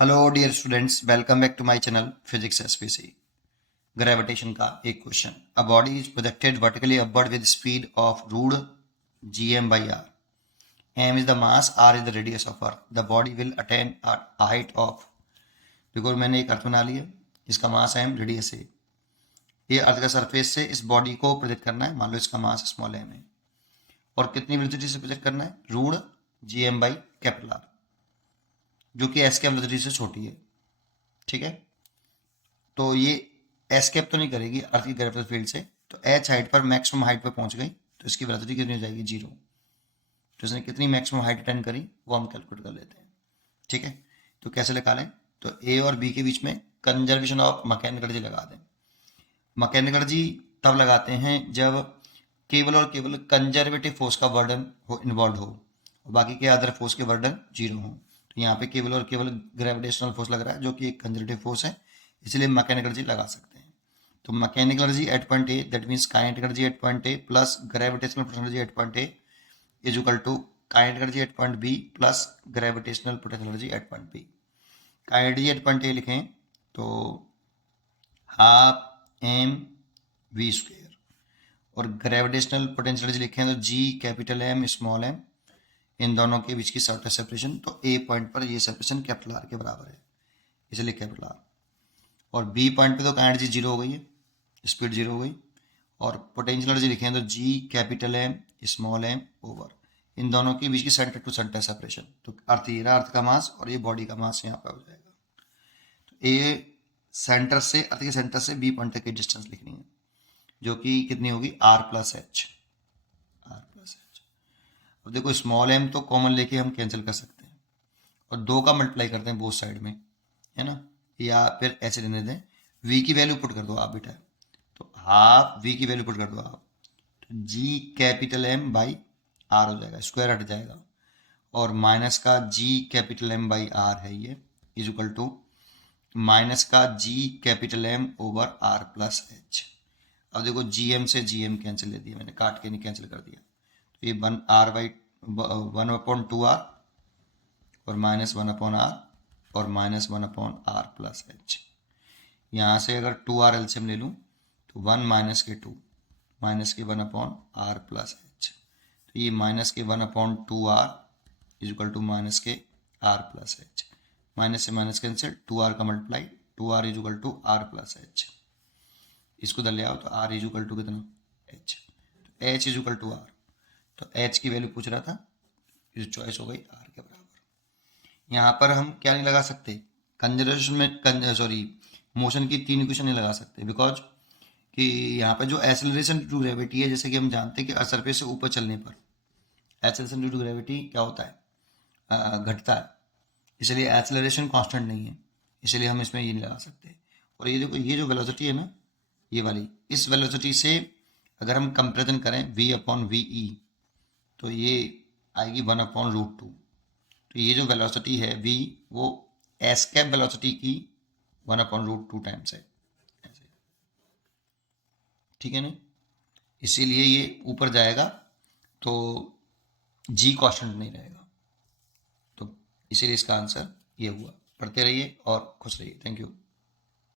Hello dear students, welcome back to my channel physics SPC. Gravitation का एक question. A body is projected vertically upward with speed of root gm/r। m is the mass, r is the radius of earth. The body will attain a height of. देखो मैंने एक अर्थ बना लिया, इसका मास m, radius a। ये अर्थ का surface से इस बॉडी को प्रोजेक्ट करना है। मान लो इसका मास स्मॉल m है और कितनी वेलोसिटी से प्रोजेक्ट करना है? रूट gm/R, जो कि s के वेलोसिटी से छोटी है। ठीक है, तो ये एस्केप तो नहीं करेगी अर्थ की ग्रेविटेशनल फील्ड से, तो एच हाइट पर मैक्सिमम हाइट पर पहुंच गई, तो इसकी वेलोसिटी कितनी हो जाएगी? 0। तो इसने कितनी मैक्सिमम हाइट अटेंड करी वो हम कैलकुलेट कर लेते हैं। ठीक है, तो कैसे निकालें? तो ए और बी के बीच में कंजर्वेशन ऑफ मैकेनिकल एनर्जी लगा दें। मैकेनिकल एनर्जी तब लगाते हैं जब केवल और केवल कंजर्वेटिव फोर्स का वर्डन हो इन्वॉल्व हो और बाकी के अदर फोर्स के वर्डन 0 हो। तो यहाँ पे केवल और केवल ग्रेविटेशनल फोर्स लग रहा है जो कि एक कंजर्वेटिव फोर्स है, इसलिए मैकेनिकल एनर्जी लगा सकते हैं। तो mechanical energy at point A, that means kinetic energy at point A plus gravitational potential energy at point A is equal to kinetic energy at point B plus gravitational potential energy at point B. Kinetic energy at point A लिखें तो half M V square, और gravitational potential energy लिखें तो G capital M small M. इन दोनों के बीच की separation, तो ए पॉइंट पर ये सेपरेशन कैपिटल आर के बराबर है, इसलिए कैपिटल आर। और बी पॉइंट पे तो काइनेटिक एनर्जी 0 हो गई है, स्पीड 0 हो गई। और पोटेंशियल एनर्जी लिखें तो G capital M small M over इन दोनों के बीच की सेंटर टू सेंटर सेपरेशन। तो अर्थ ये रहा, अर्थ का मास, और ये बॉडी का मास यहाँ पर हो जाएगा। तो ए सेंटर से, अर्थ के सेंटर से बी पॉइंट तक की डिस्टेंस लिखनी है, जो कि कितनी होगी? R plus H. R plus H. अब देखो स्मॉल एम तो कॉमन लेके हम कैंसिल कर सकते हैं और 2 का मल्टीप्लाई करते हैं बोथ साइड में, है ना, या फिर एच लेने दें। वी की वैल्यू पुट कर दो आप बेटा, तो हाफ वी की वैल्यू पुट कर दो आप, तो G capital M by R हो जाएगा, स्क्वायर हट जाएगा, और माइनस का G capital M by R है ये, इज इक्वल टू माइनस का G capital M over R plus H. अब देखो जी एम से जी एम कैंसिल ले दिया मैंने, काट के नहीं कैंसिल कर दिया, तो ये 1/2 आर और -1/r और -1/r प्लस एच। यहाँ से अगर 2r एलसीएम ले लूँ तो 1 माइनस के 2 माइनस के 1/r प्लस एच, तो ये minus K 1/2r is equal to minus K r plus H. Minus से माइनस कैंसिल, 2r का multiply, 2r is equal to r plus H. इसको इधर ले आओ तो r इज इक्वल टू कितना? h। तो h is equal to r, तो h की वैल्यू पूछ रहा था, इस चॉइस हो गई r के बराबर। यहाँ पर हम क्या नहीं लगा सकते? कंजर्वेशन में सॉरी मोशन की 3 इक्वेशन नहीं लगा सकते, बिकॉज कि यहाँ पे जो एक्सेलरेशन ड्यू टू ग्रेविटी है, जैसे कि हम जानते हैं कि सरफेस से ऊपर चलने पर एक्सेलरेशन ड्यू टू ग्रेविटी क्या होता है? घटता है, इसलिए एक्सेलरेशन कांस्टेंट नहीं है, इसलिए हम इसमें ये नहीं लगा सकते। और ये देखो, ये जो वेलोसिटी है ना, ये वाली, इस वेलोसिटी से अगर हम कंपेरिजन करें v अपॉन वी ई, तो ये आएगी 1/√2। तो ये जो वेलोसिटी है v, वो एस्केप वेलोसिटी की 1/√2 टाइम्स है, ठीक है ना, इसीलिए ये ऊपर जाएगा तो जी कांस्टेंट नहीं रहेगा। तो इसीलिए इसका आंसर ये हुआ। पढ़ते रहिए और खुश रहिए। Thank you.